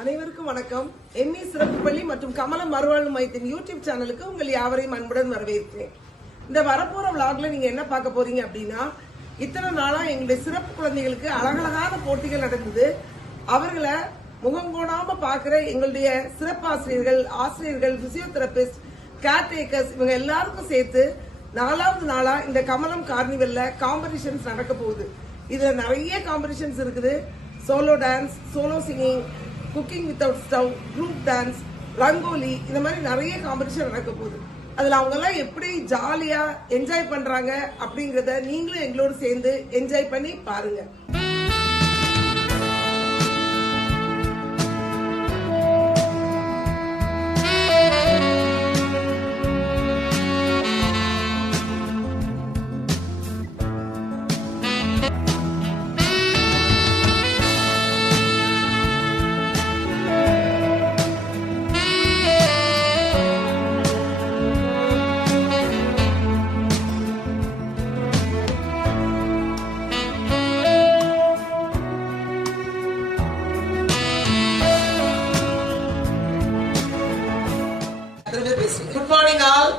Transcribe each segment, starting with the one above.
அனைவருக்கும் வணக்கம். எம்இ சிறப்பு பள்ளி மற்றும் கமலம் மறுவாழ்வு மையத்தின் யூடியூப் சேனலுக்கு உங்கள் யாவரையும் அன்புடன் வரவேற்கிறேன். இந்த வரப்போற விளாக்ல நீங்க என்ன பார்க்க போறீங்க அப்படின்னா, இத்தனை நாளா எங்களுடைய சிறப்பு குழந்தைகளுக்கு அழகழகான போட்டிகள் நடந்தது. அவர்களை முகம் கோடாம பாக்குற எங்களுடைய சிறப்பு ஆசிரியர்கள், பிசியோதெரபிஸ்ட், கேர்டேக்கர்ஸ் இவங்க எல்லாருக்கும் சேர்த்து 4வது நாளா இந்த கமலம் கார்னிவல்ல காம்படிஷன்ஸ் நடக்க போகுது. இதுல நிறைய காம்படிஷன்ஸ் இருக்குது. Solo dance, solo singing, cooking without stove, group dance, rangoli, இந்த மாதிரி நிறைய காம்படிஷன் நடக்க போகுது. அதுல அவங்க எல்லாம் எப்படி ஜாலியா என்ஜாய் பண்றாங்க அப்படிங்கறத நீங்களும் எங்களோட சேர்ந்து என்ஜாய் பண்ணி பாருங்க. Good morning all.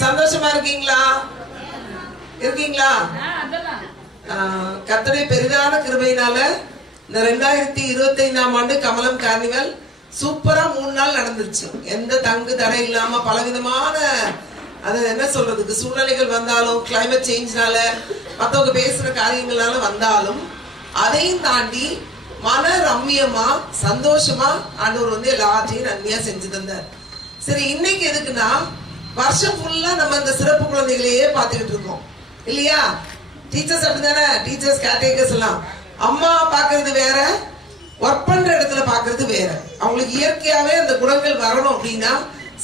சந்தோஷமா இருக்கீங்களா? கர்த்தருடைய பெரிதான கிருபையினால இந்த 2025ஆம் ஆண்டு கமலம் கார்னிவல் சூப்பரா 3 நாள் நடந்துருச்சு. எந்த தங்கு தடை இல்லாம பலவிதமான அது என்ன சொல்றதுக்கு சூழ்நிலைகள் வந்தாலும், கிளைமேட் சேஞ்ச்னால, மத்தவங்க பேசுற காரியங்களால வந்தாலும் அதையும் தாண்டி மன ரம்மியமா சந்தோஷமா ஆண்டவர் வந்து எல்லாத்தையும் நன்மையா செஞ்சு தந்தார். சரி, இன்னைக்கு எதுக்குன்னா வருஷம் ஃபுல்லா நம்ம இந்த சிறப்பு குழந்தைகளையே பார்த்துக்கிட்டு இருக்கோம் இல்லையா? டீச்சர்ஸ் அப்படிதானே, டீச்சர்ஸ் கேர்டேக்கர்ஸ் எல்லாம் அம்மா பாக்குறது வேற, ஒர்க் பண்ற இடத்துல பாக்குறது வேற. அவங்களுக்கு இயற்கையாவே அந்த குணங்கள் வரணும் அப்படின்னா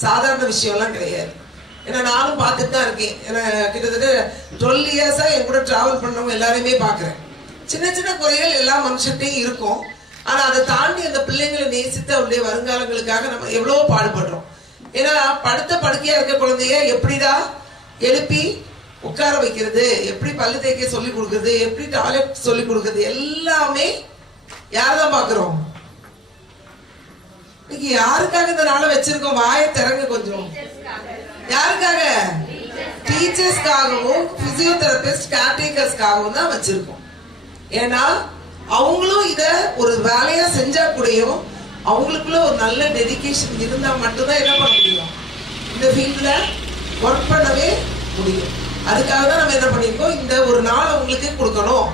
சாதாரண விஷயம் எல்லாம் கிடையாது. ஏன்னா நானும் பார்த்துட்டு தான் இருக்கேன். ஏன்னா கிட்டத்தட்ட 12 இயர்ஸா என் கூட டிராவல் பண்ணவங்க எல்லாரையுமே பாக்குறேன். சின்ன சின்ன குறைகள் எல்லா மனுஷன்ட்டையும் இருக்கும். ஆனா அதை தாண்டி அந்த பிள்ளைங்களை நேசித்து அவருடைய வருங்காலங்களுக்காக நம்ம எவ்வளவு பாடுபடுறோம். ஏன்னா படுத்த படுக்கையா இருக்க குழந்தைய எப்படிடா எழுப்பி உட்கார வைக்கிறது, எப்படி பல்லு தேய்க்க சொல்லி கொடுக்கறது, எப்படி டாய்லெட் சொல்லி கொடுக்கறது எல்லாமே யாரதான் பாக்குறோம். இன்னைக்கு யாருக்காக இந்த நாளை வச்சிருக்கோம்? வாயை திறங்க கொஞ்சம். யாருக்காக? டீச்சர்ஸ்க்காகவும் பிசியோதெரபிஸ்ட், கேர்டேக்கர்ஸ்க்காகவும் தான் வச்சிருக்கோம். ஏன்னா அவங்களும் இத ஒரு வேலையா செஞ்சா கூடயும் அவங்களுக்குள்ள ஒரு நல்ல டெடிகேஷன் இருந்தா மட்டும்தான் என்ன பண்ண முடியும், இந்த ஃபீல்ட்ல ஒர்க் பண்ணவே முடியும். அதுக்காக தான் நம்ம என்ன பண்ணிருக்கோம், இந்த ஒரு நாள் அவங்களுக்கு கொடுக்கணும்.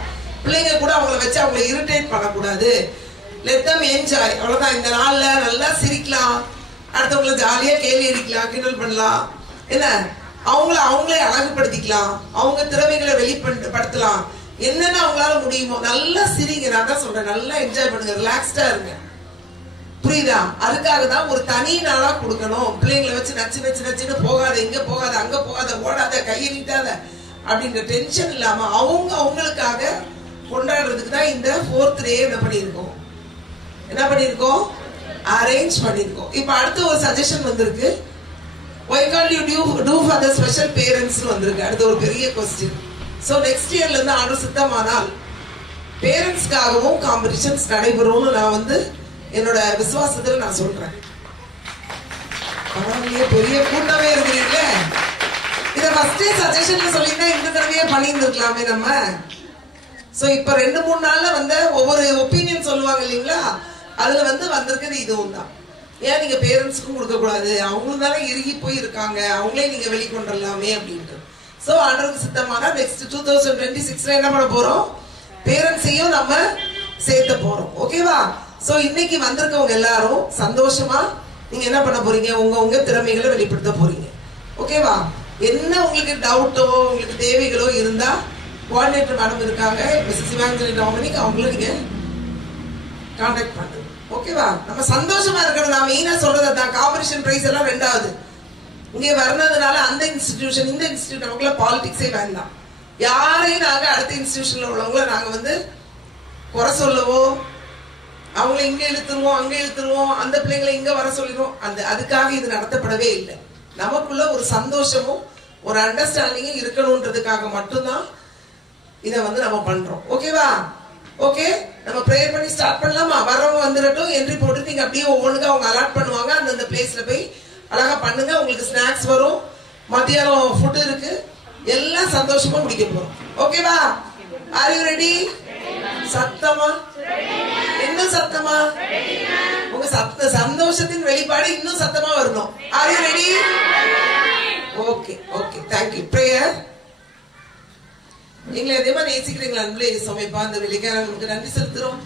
பிள்ளைங்க கூட அவங்கள வச்சு அவங்களை இரிட்டேட் பண்ணக்கூடாது. Let them enjoy. அவ்வளவுதான். இந்த நாள்ல நல்லா சிரிக்கலாம், அடுத்தவங்களை ஜாலியா கேள்வி அடிக்கலாம், கிண்டல் பண்ணலாம், என்ன அவங்களே அழகுபடுத்திக்கலாம், அவங்க திறமைகளை வெளிப்படுத்தலாம். என்னென்ன அவங்களால முடியுமோ நல்லா சிரிங்க. நான் தான் சொல்றேன், நல்லா என்ஜாய் பண்ணுங்க, ரிலாக்ஸ்டா இருங்க. புரியுதா? அதுக்காக தான் ஒரு தனி நாளா கொடுக்கணும். பிள்ளைங்களை வச்சு நச்சுன்னு போகாத, இங்க போகாத, அங்க போகாத, ஓடாத, கையை நீட்டாத அப்படின்ற டென்ஷன் இல்லாம அவங்களுக்காக கொண்டாடுறதுக்கு தான் இந்த 4th டே என்ன பண்ணிருக்கோம் அரேஞ்ச் பண்ணிருக்கோம். இப்ப அடுத்து ஒரு சஜஷன் வந்திருக்கு. why can't you do for the special parents வந்திருக்கு. அடுத்து ஒரு பெரிய கொஸ்டின். சோ நெக்ஸ்ட் இயர்ல இருந்து ஆர்டர் சித்தமானால் பேரண்ட்ஸ்க்காகவும் காம்படிஷன்ஸ் நடைபெறும்னு நான் வந்து என்னோட விசுவாசத்துல நான் சொல்றேன். பரவாயில்லையே, பெரிய கூட்டமே இருக்கிறீங்களே. இத ஃபர்ஸ்டே சஜஷன்ல சொல்லிட்டா இந்த தடவையே பண்ணியிருந்திருக்கலாமே நம்ம. சோ இப்ப 2-3 நாள்ல வந்து ஒவ்வொரு ஒப்பீனியன் சொல்லுவாங்க இல்லைங்களா, அதுல வந்து வந்திருக்கிறது இதுவும் தான். ஏன் நீங்க பேரண்ட்ஸுக்கும் கொடுக்க கூடாது, அவங்களும் தானே இறுகி போய் இருக்காங்க, அவங்களே நீங்க வெளிக்கொண்டலாமே அப்படின்ட்டு. சோ ஆண்டவருக்கு சித்தமான நெக்ஸ்ட் 2026 என்ன பண்ண போறோம், பேரண்ட்ஸையும் நம்ம சேர்த்த போறோம். ஓகேவா? சோ இன்னைக்கு வந்திருக்கவங்க எல்லாரும் சந்தோஷமா நீங்க என்ன பண்ண போறீங்க, உங்க திறமைகளை வெளிப்படுத்த போறீங்க. ஓகேவா? என்ன உங்களுக்கு டவுட்டோ உங்களுக்கு தேவைகளோ இருந்தா கோஆர்டினேட்டர் மேடம் இருக்காங்க, மிஸ்ஸஸ் இவாஞ்சலின் டாமினிக், அவங்கள நீங்க கான்டாக்ட் பண்ணுங்க. ஓகேவா? நம்ம சந்தோஷமா இருக்கணும். நான் மெயினா சொல்றது அதான். காம்படிஷன் பிரைஸ் எல்லாம் ரெண்டாவது. இங்க வர்றதுனால அந்த இன்ஸ்டிடியூஷன் இந்த இன்ஸ்டிடியூட் நமக்குள்ள பாலிடிக்ஸே வேண்டாம். யாரையும் நாங்க அடுத்த இன்ஸ்டிடியூஷன்ல உள்ளவங்கள நாங்க குறை சொல்லவோ, அவங்கள இங்க இழுத்துருவோம் அங்க இழுத்துருவோம், அந்த பிள்ளைங்களை இங்க வர சொல்லிடுவோம், அதுக்காக இது நடத்தப்படவே இல்லை. நமக்குள்ள ஒரு சந்தோஷமும் ஒரு அண்டர்ஸ்டாண்டிங்கும் இருக்கணும்ன்றதுக்காக மட்டும்தான் இதை நம்ம பண்றோம். ஓகேவா? ஓகே, நம்ம பிரேயர் பண்ணி ஸ்டார்ட் பண்ணலாமா? வரவங்க வந்துடட்டும், என்ட்ரி போட்டு நீங்க அப்படியே ஒவ்வொன்றுக்கு அவங்க அலாட் பண்ணுவாங்க. அந்தந்த பிளேஸ்ல போய் அழகா பண்ணுங்க. உங்களுக்கு ஸ்நாக்ஸ் வரும், மத்தியானம் ஃபுட் இருக்கு, எல்லாம் சந்தோஷமா முடிக்க போறோம். ஓகேவா? Are you ready? சத்தமா, இன்னும் சத்தமா, உங்க சந்தோஷத்தின் வெளிப்பாடு இன்னும் சத்தமா வரணும். Are you ready? Okay okay, thank you. Prayer. எங்களை அதே மாதிரி நேசிக்கிறீங்களா அன்பளே சமைப்பா? இந்த வெள்ளிக்காய் உங்களுக்கு நன்றி செலுத்துறோம்.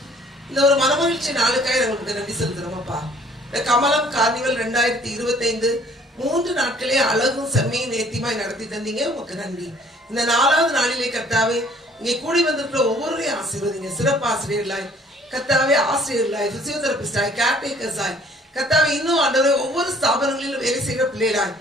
இந்த ஒரு மனமகிழ்ச்சி நாளுக்காய் உங்களுக்கு நன்றி செலுத்துறோம் அப்பா. இந்த கமலம் கார்னிவல் 2025 3 நாட்களே அழகும் செம்மையும் நேர்த்தியுமாய் நடத்தி தந்தீங்க, உங்களுக்கு நன்றி. இந்த 4வது நாளிலே கர்த்தாவே இங்கே கூடி வந்திருக்கிற ஒவ்வொருவரையும் ஆசீர்வதிங்க. சிறப்பு ஆசிரியர்களாய் கர்த்தாவே, ஆசிரியர்களாய், பிசியோதெரபிஸ்டாய், கேர்டேக்கர்ஸாய் கர்த்தாவே, இன்னும் ஆண்டவரே ஒவ்வொரு ஸ்தாபனங்களிலும் வேலை செய்கிற பிள்ளைகளாய்,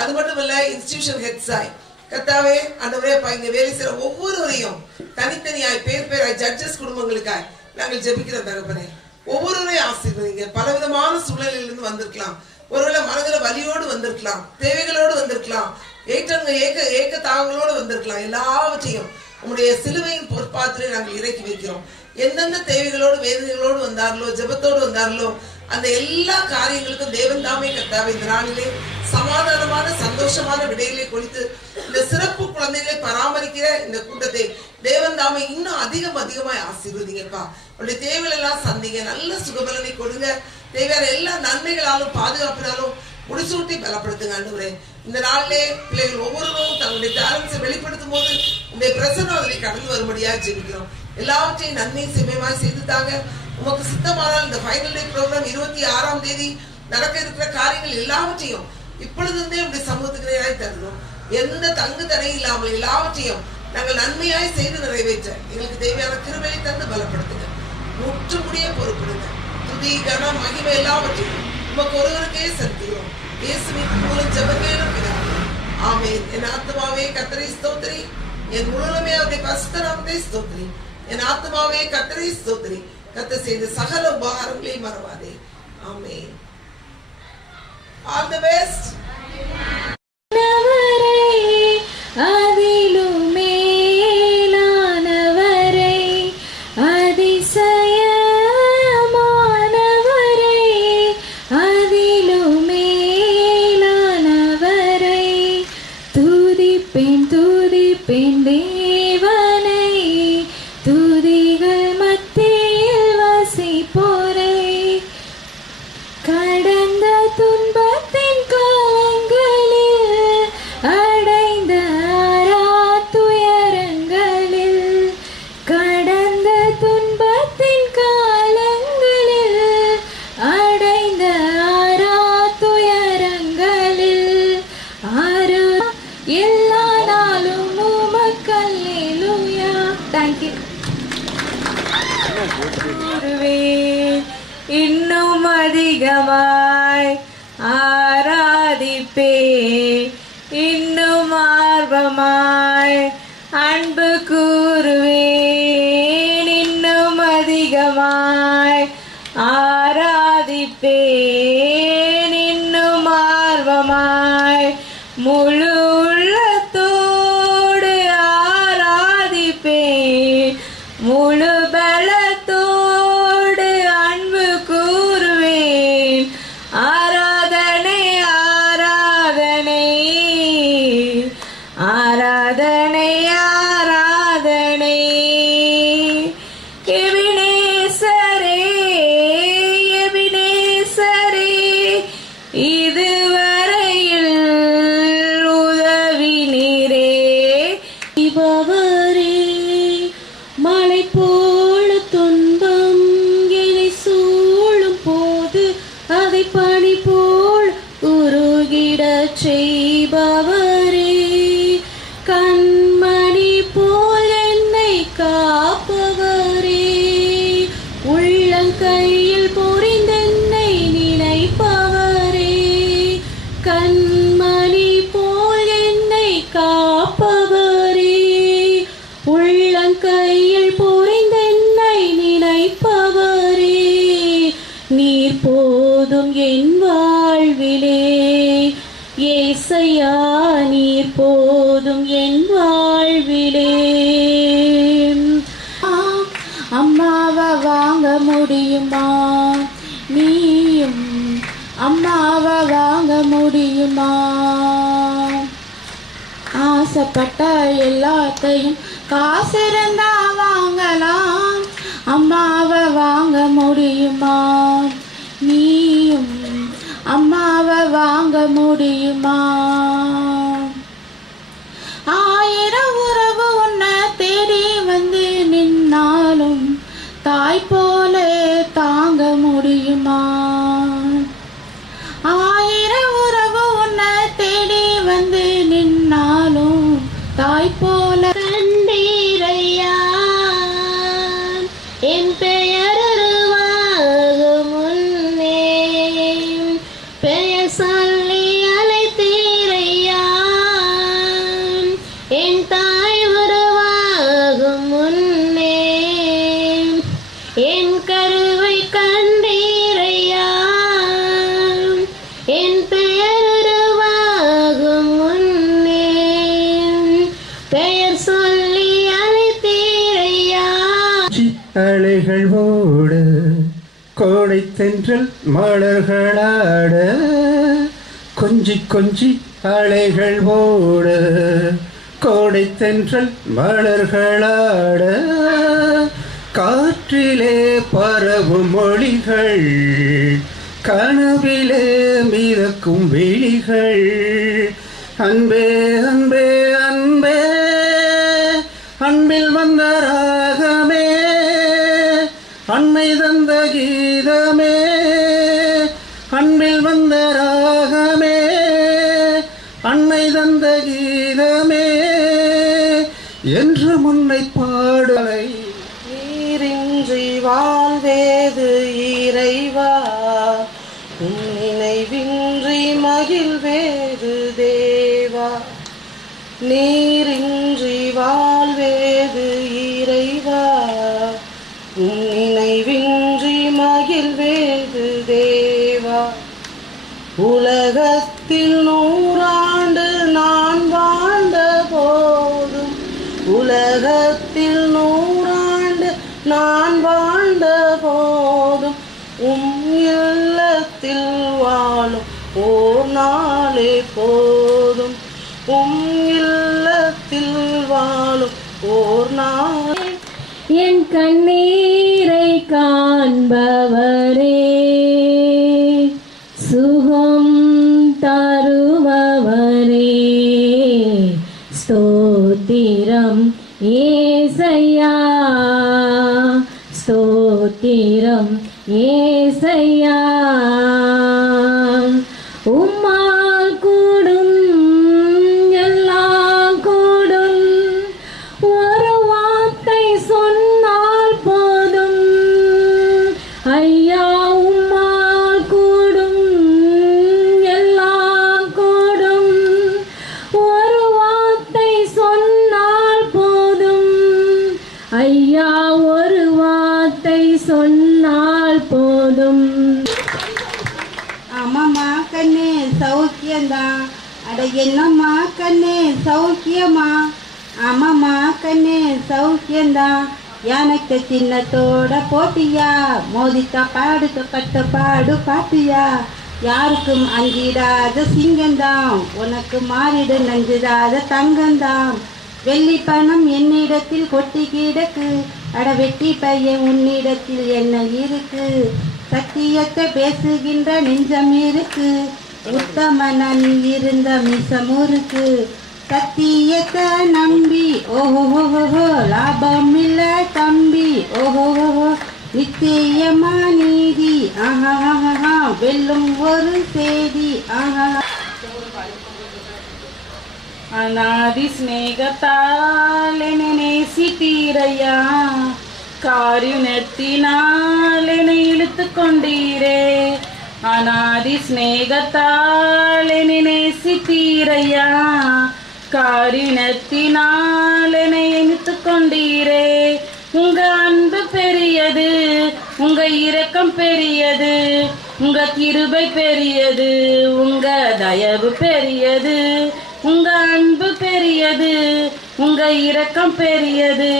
அது மட்டும் இல்ல இன்ஸ்டிடியூஷன் ஹெட்ஸாய் கர்த்தாவே ஆண்டவரே, இங்க வேலை செய்யற ஒவ்வொருவரையும் தனித்தனியாய் பேர் பேராய் ஜட்ஜஸ் குடும்பங்களுக்காய் நாங்கள் ஜெபிக்கிற தகப்பனே, ஒவ்வொருவரையும் ஆசீர்வதிங்க. பலவிதமான சூழ்நிலையிலிருந்து வந்திருக்கலாம், ஒருவேளை மனதில வலியோடு வந்திருக்கலாம், தேவைகளோடு வந்திருக்கலாம், ஏக்க தாகங்களோடு வந்திருக்கலாம். எல்லாவற்றையும் உங்களுடைய சிலுவையின் பொற்பாத்திரை நாங்கள் இறக்கி வைக்கிறோம். எந்தெந்த தேவைகளோடு வேதனைகளோடு வந்தார்களோ, ஜெபத்தோடு வந்தார்களோ, அந்த எல்லா காரியங்களுக்கும் தேவன் தாமே கர்த்தாவே இந்த நாளிலே சமாதானமான சந்தோஷமான விடையிலே கொடுத்து இந்த சிறப்பு குழந்தைகளை பராமரிக்கிற இந்த கூட்டத்தை தேவன் தாமே இன்னும் அதிகமாய் ஆசீர்வதிங்கப்பா. உங்களுடைய தேவைகள் எல்லாம் சந்திங்க, நல்ல சுகபலனை கொடுங்க, தேவையான எல்லா நன்மைகளாலும் பாதுகாப்பினாலும் முடிசூட்டி பலப்படுத்துங்க ஆண்டவரே. இந்த நாளிலே பிள்ளைகள் ஒவ்வொருவரும் தங்களுடைய டேலண்ட்ஸை வெளிப்படுத்தும் போது உங்களுடைய பிரசன்னம் அதனை கடந்து வரும்படியா ஜெபிக்கிறோம். எல்லாவற்றையும் நன்மை செம்மையாய் செய்து தாங்க. உமக்கு சித்தமானால் இந்த ஃபைனல் டே ப்ரோக்ராம் 26ஆம் தேதி நடக்க இருக்கிற காரியங்கள் எல்லாவற்றையும் இப்பொழுதுந்தே உங்களுடைய சமூகத்துக்கு தருகிறோம். எந்த தங்கு தடை இல்லாமல் எல்லாவற்றையும் நாங்கள் நன்மையாய் செய்து நிறைவேற்ற எங்களுக்கு தேவையான கிருபையை தந்து பலப்படுத்துங்க. முற்றுமுடிய பொறுப்பிடுங்க. துதி கனம் மகிமை எல்லாவற்றையும் உமக்கு ஒருவருக்கே செலுத்துகிறோம். இயேசுவின் மூலம் ஜெபங்களும் பிதாவே, ஆமென். என் ஆத்மாவே கர்த்தரை ஸ்தோத்திரி, என் முழுமே அவருடைய பரிசுத்த நாமத்தை ஸ்தோத்திரி. என் ஆத்மாவே கர்த்தரை ஸ்தோத்திரி, கர்த்தர் செய்த சகல உபகாரங்களையும் மறவாதே. ஆமென். All the best. இன்னும் அதிகமாய் ஆராதிப்பே, இன்னும் ஆர்வமாய் அன்பு கூறுவேன். இன்னும் அதிகமாய் ஆராதிப்பேன், இன்னும் ஆர்வமாய் முழு உள்ளத்தோடு ஆராதிப்பேன், முழு பலத்தோடு அன்பு கூறுவேன். ஆராதனை ஆராதனை ஆராதனை ஆராதனை. எபினேசரே எபினேசரே நீர் போதும் என் வாழ்விலே, ஏசையா நீர் போதும் என் வாழ்விலே. அம்மாவை வாங்க முடியுமா? நீயும் அம்மாவை வாங்க முடியுமா? ஆசைப்பட்ட எல்லாத்தையும் காசு இருந்தா வாங்கலாம், அம்மாவை வாங்க முடியுமா? நீயும் அம்மாவை வாங்க முடியுமா? ஆயிரம் உறவு உன்னை தேடி வந்து நின்னாலும் தாய் போல தாங்க முடியுமா? ஆயிரம் உறவு உன்னை தேடி வந்து நின்னாலும் தாய் போல கண்டீரையா, என் பெயர் உருவாகும் முன்னே பெயர் சொல்லி அழைத்தீரையா, என் தாய் உருவாகும் முன்னே என் கருவை கண்டீரையா, என் பெயர் உருவாகும் முன்னே பெயர் சொல்லி அழைத்தீரையா. அலைகள் ஓட கோடை தென்றல் மலர்களாட, கொஞ்சி கொஞ்சி அலைகள் ஓட கோடை தென்றல் மலர்களாட, காற்றிலே பரவும் மொழிகள் கனவிலே மிதக்கும் விழிகள். அன்பே அன்பே அன்பே அன்பில் வந்த ராகமே, அன்னை தந்த கீதமே, அன்பில் வந்த ராகமே, அன்னை தந்த கீதமே என்று முன்னை பாடலை. நீரின்றி வாழ்வேது இறைவா, உன் நினைவின்றி மகிழ்வேது தேவா. நீரின்றி வாழ்வேது இறைவா, உன் நினைவின்றி மகிழ்வேது தேவா. உலகத்தில் 100 ஆண்டு நான் வாழ்ந்த போதும், உலகத்தில் 100 ஆண்டு நான் வாழ்ந்த போதும், இல்லத்தில் வாழும் ஓர் நாளே போதும், இல்லத்தில் வாழும் ஓர் நாள். என் கண்ணீரை காண்பவரே, சுகம் தருபவரே, ஸ்தோத்திரம் ஏசையா, ஸ்தோத்திரம் ஏசையா. உம்மால் கூடும் எல்லாம் கூடும், ஒரு வார்த்தை சொன்னால் போதும் ஐயா. உம்மால் கூடும் எல்லாம் கூடும், ஒரு வார்த்தை சொன்னால் போதும் ஐயா, ஒரு வார்த்தை சொன்னால் போதும். ஆமாம்மா கண்ணே சௌக்கியந்தான், அட என்னம்மா கண்ணே சௌக்கியமா? ஆமாம்மா கண்ணே சௌக்கியந்தான். எனக்கு சின்னத்தோட போட்டியா, மோதித்தா பாடுக்கப்பட்ட பாடு பாட்டியா. யாருக்கும் அஞ்சிடாத சிங்கந்தான், உனக்கு மாறிட நஞ்சிடாத தங்கந்தான். வெள்ளி பணம் என்னிடத்தில் கொட்டி கிடக்கு, அட வெட்டி பையன் உன்னிடத்தில் என்ன இருக்கு? சத்தியத்தை பேசுகின்ற நெஞ்சம் இருக்கு, உத்தமனன் இருந்த மிசமுருக்கு. சத்தியத்தை நம்பி ஓஹோ லாபம் இல்ல தம்பி, ஓஹோ நிச்சயமா நீதி, ஆஹா வெல்லும் ஒரு செய்தி, ஆஹா. அநாதி ஸ்நேகத்தால் என்னை நேசித்தீரையா, காருண்யத்தினால் என்னை இழுத்து கொண்டீரே. அநாதி ஸ்நேகத்தால் என்னை நேசித்தீரையா, காருண்யத்தினால் என்னை இழுத்து கொண்டீரே. உங்க அன்பு பெரியது, உங்க இரக்கம் பெரியது, உங்க கிருபை பெரியது, உங்க தயவு பெரியது, உங்க அன்பு பெரியது, உங்க இரக்கம் பெரியது.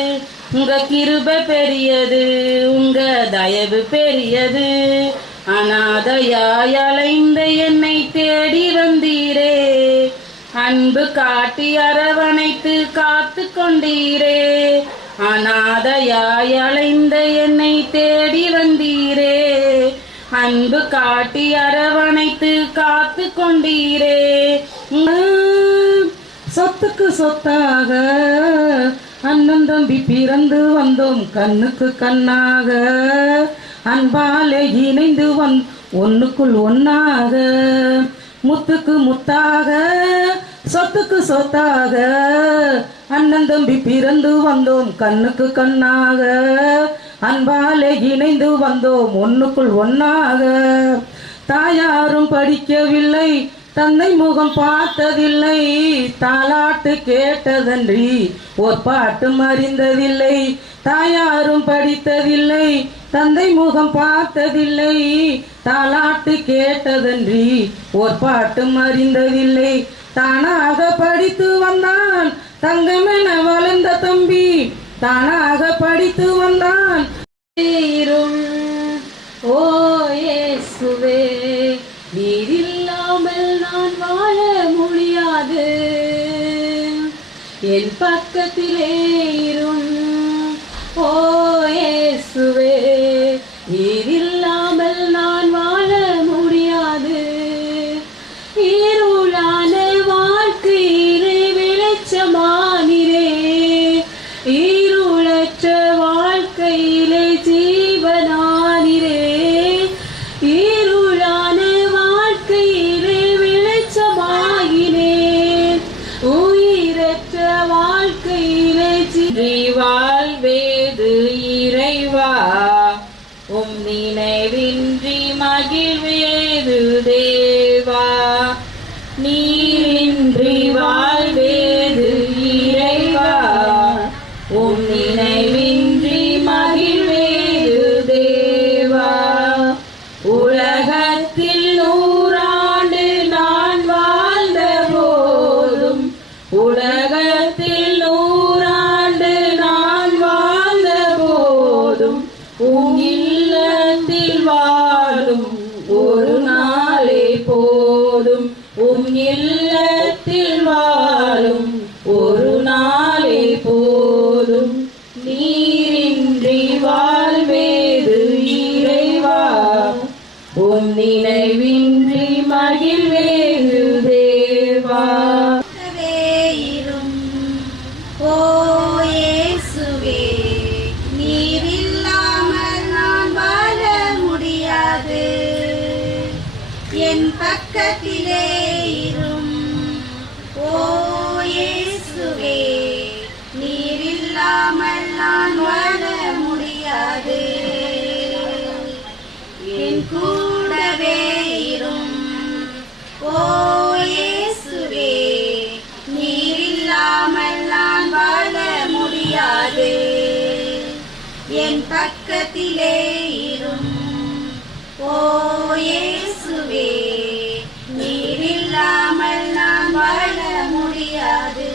உங்க கிருபை பெரியது, உங்க தயவு பெரியது. அநாதையாய் அலைந்த என்னை தேடி வந்தீரே, அன்பு காட்டி அரவணைத்து காத்து கொண்டீரே. அநாதையாய் அலைந்த என்னை தேடி வந்தீரே, அன்பு காட்டி அரவணைத்து காத்து கொண்டீரே. சொத்துக்கு சொத்தாக அண்ணன் தம்பி பிறந்து வந்தோம் கண்ணுக்கு கண்ணாக, அன்பாலே இணைந்து ஒன்னுக்குள் ஒன்னாக, முத்துக்கு முத்தாக சொத்துக்கு சொத்தாக அண்ணன் தம்பி பிறந்து வந்தோம் கண்ணுக்கு கண்ணாக, அன்பாலே இணைந்து வந்தோம் ஒன்னுக்குள் ஒன்னாக. தாயாரும் படிக்கவில்லை, தந்தை முகம் பார்த்ததில்லை, தாலாட்டு கேட்டதன்றி ஒரு பாட்டும் அறிந்ததில்லை. தாயாரும் படித்ததில்லை, தந்தை முகம் பார்த்ததில்லை, தாலாட்டு கேட்டதன்றி ஒரு பாட்டும் அறிந்ததில்லை. தானாக படித்து வந்தான் தங்கமென வளர்ந்த தம்பி, தானாக படித்து வந்தான். ஓ இயேசுவே, நீர் இல்லாமல் நான் வாழ முடியாது. என் பக்கத்திலே இரும். ஓ இயேசுவே, நீர் இல்லாமல் நான் வாழ முடியாது. இருளான வாழ்க்கையிலே வெளிச்சமானிரே, இருளற்ற வாழ்க்கையிலே ஜீவனானிரே. இருளான வாழ்க்கையிலே வெளிச்சமாகினேன், உயிரற்ற வாழ்க்கையிலே வாழ்வேது இறைவா, உம் நினைவின்றி மகிழ்வேது தேவா. நீரின்றி வாழ்வேது இறைவா, உம் நினைவின்றி மகிழ்வேது தேவா. உலகத்தில் 100 ஆண்டு நான் வாழ்ந்த போதும், உலகத்தில் 100 ஆண்டு நான் வாழ்ந்த போதும், உம் இல்லத்தில் வாழும் ஒரு நாளே போதும். உம் இல்லத்தில் வாழும் ஒரு நாளே போதும். நீரின்றி வாழ்வேது இறைவா, உம் நினைவின்றி மகிழ்வேது தேவா. இரும். ஓ இயேசுவே, நீர் இல்லாமல் நான் வாழ முடியாது. என் பக்கத்திலே இரும். ஓ இயேசுவே, நீர் இல்லாமல் நான் வாழ முடியாது. என் கூடவே இரும். ஓ இயேசுவே, நீர் இல்லாமல் நான் வாழ முடியாது. என் பக்கத்திலே இரும். ஓ இயேசுவே, நீர் இல்லாமல் நான் வாழ முடியாது.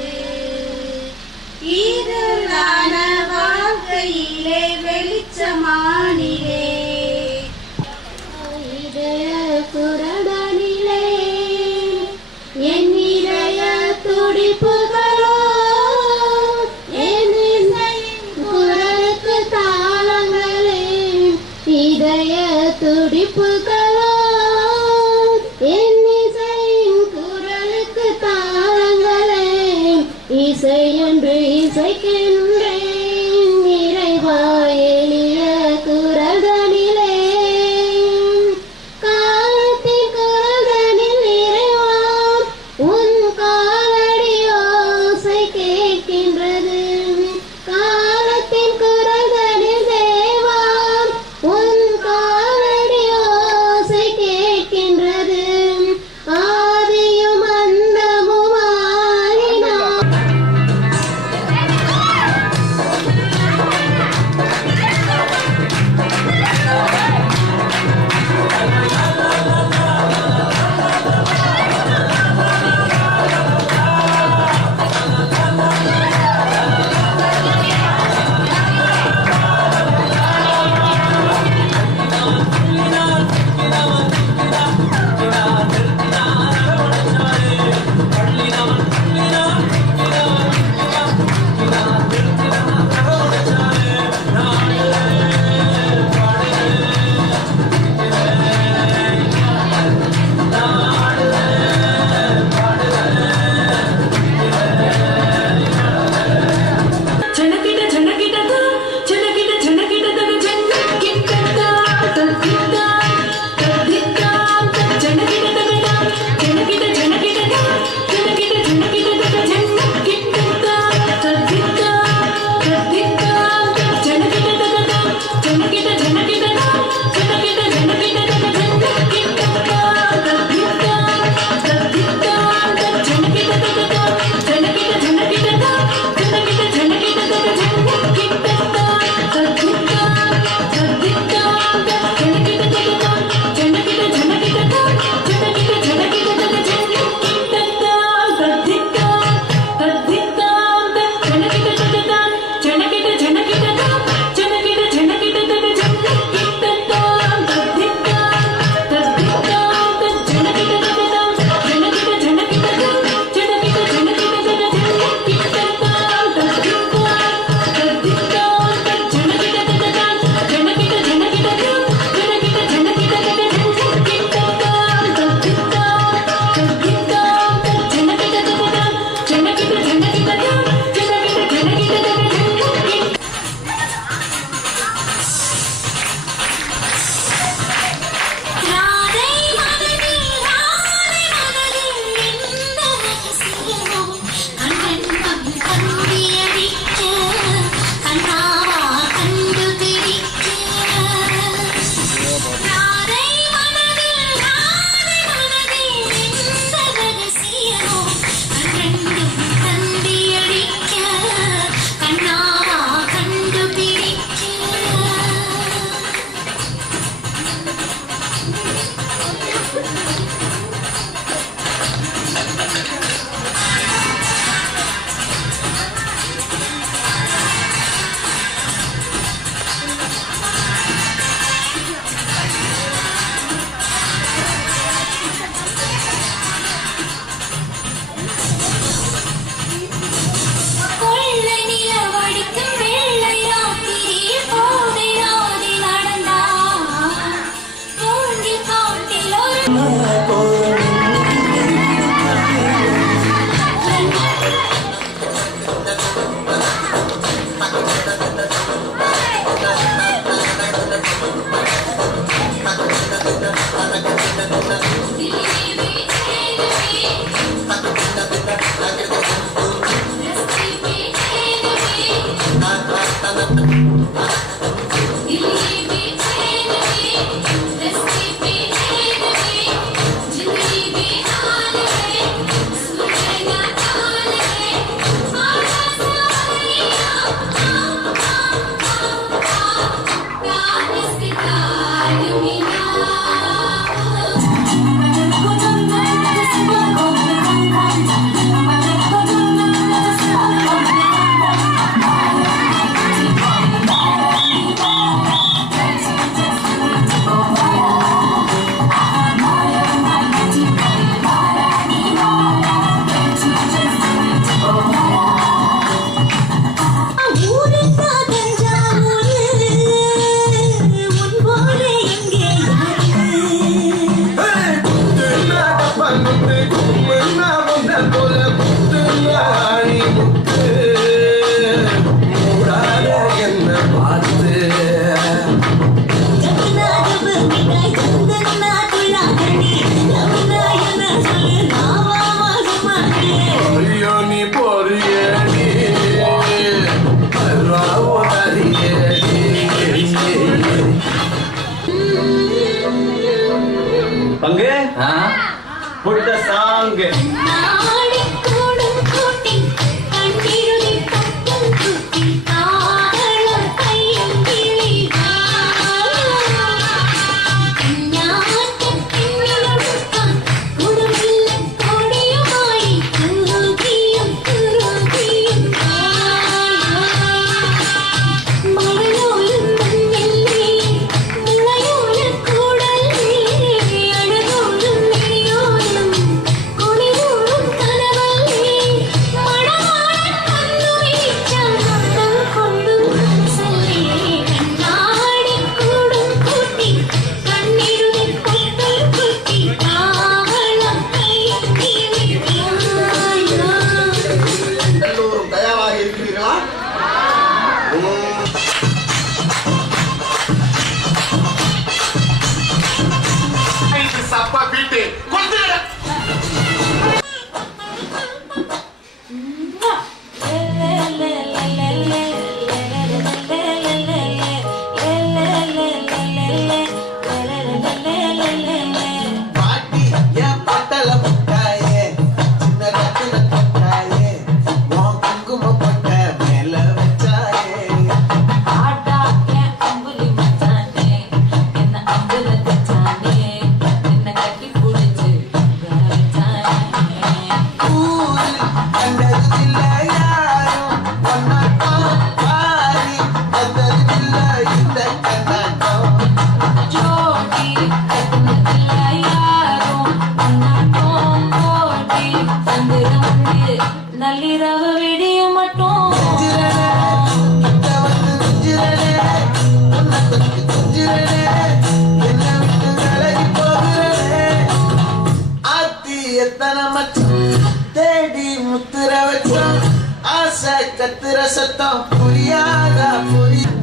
இருளான வாழ்க்கையிலே வெளிச்சமானிலே, குரடனிலே என் இதய துடிப்புகளோ, என் குரலுக்கு தாளங்களே, இதய துடிப்புகளோ, என் இசையின் குரலுக்கு தாளங்களே, இசையென்று இசைக்கின்றேன் இறைவா. எளிய குரடனிலே பங்கு put the song நள்ளிரவு விடிய மட்டும் தேடி முத்துற வச்சோம் ஆசை கத்துற சத்தம் புரியாதா புரிய